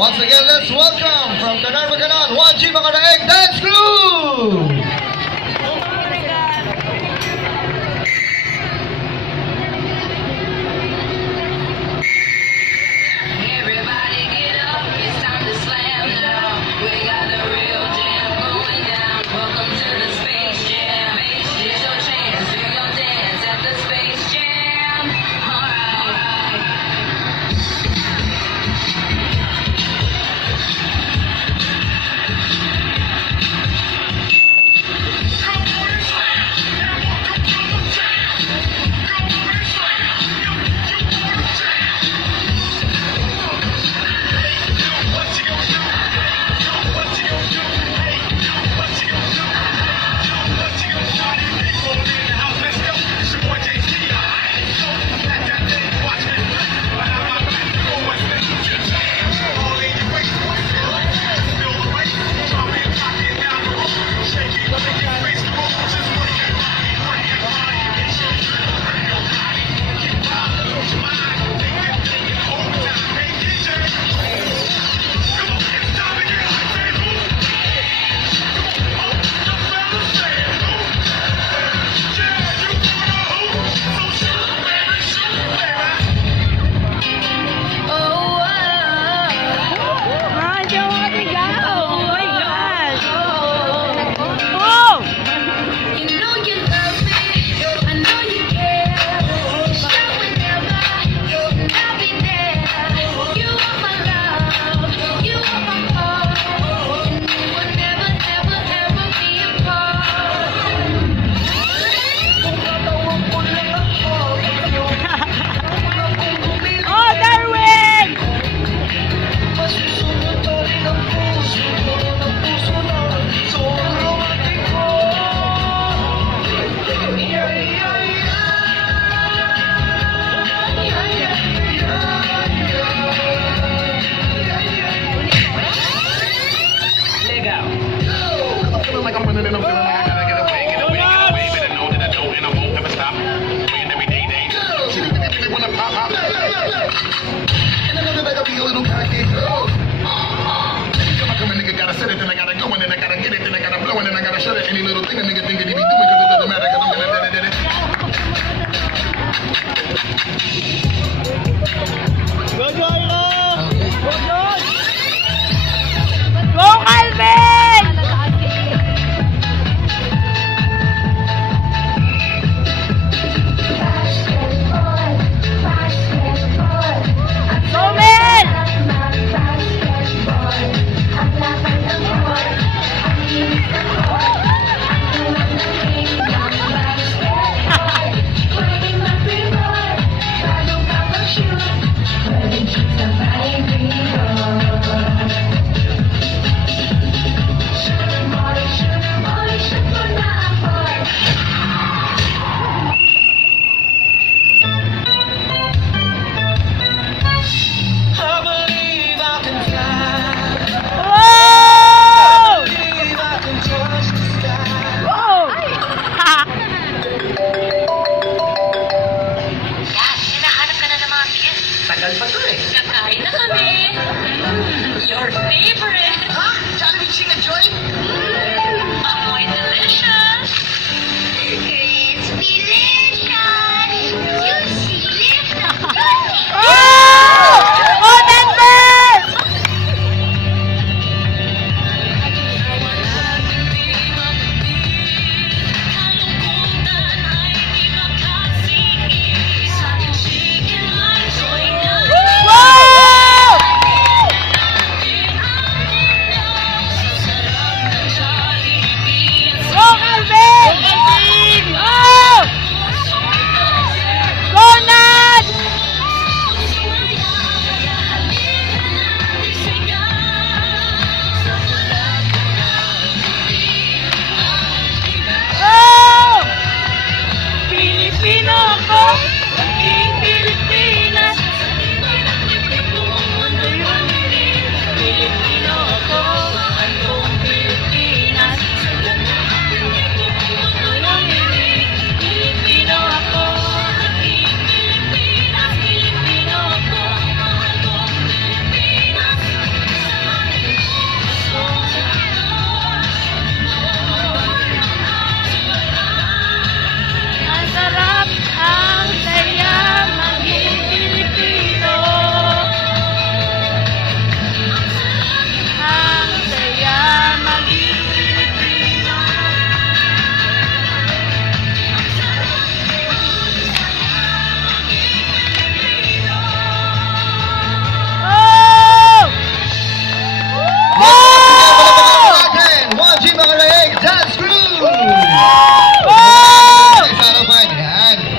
Once again, let's welcome from Tanan Maganan, Waji Makadaeg Dance Crew! Everybody get up, it's time to slam now. We got the real jam going down. Welcome to the Space Jam. Here's your chance, do your dance at the Space Jam. Alright. Any little thing a nigga think that he be doing because it doesn't matter because I'm gonna let it. Go, Joyro! Go, Joy! Go, Calvin! Go, Mel! Tagal pa to eh. Kakain na kami. Your favorite. Ha? Jollibee Chicken Joy?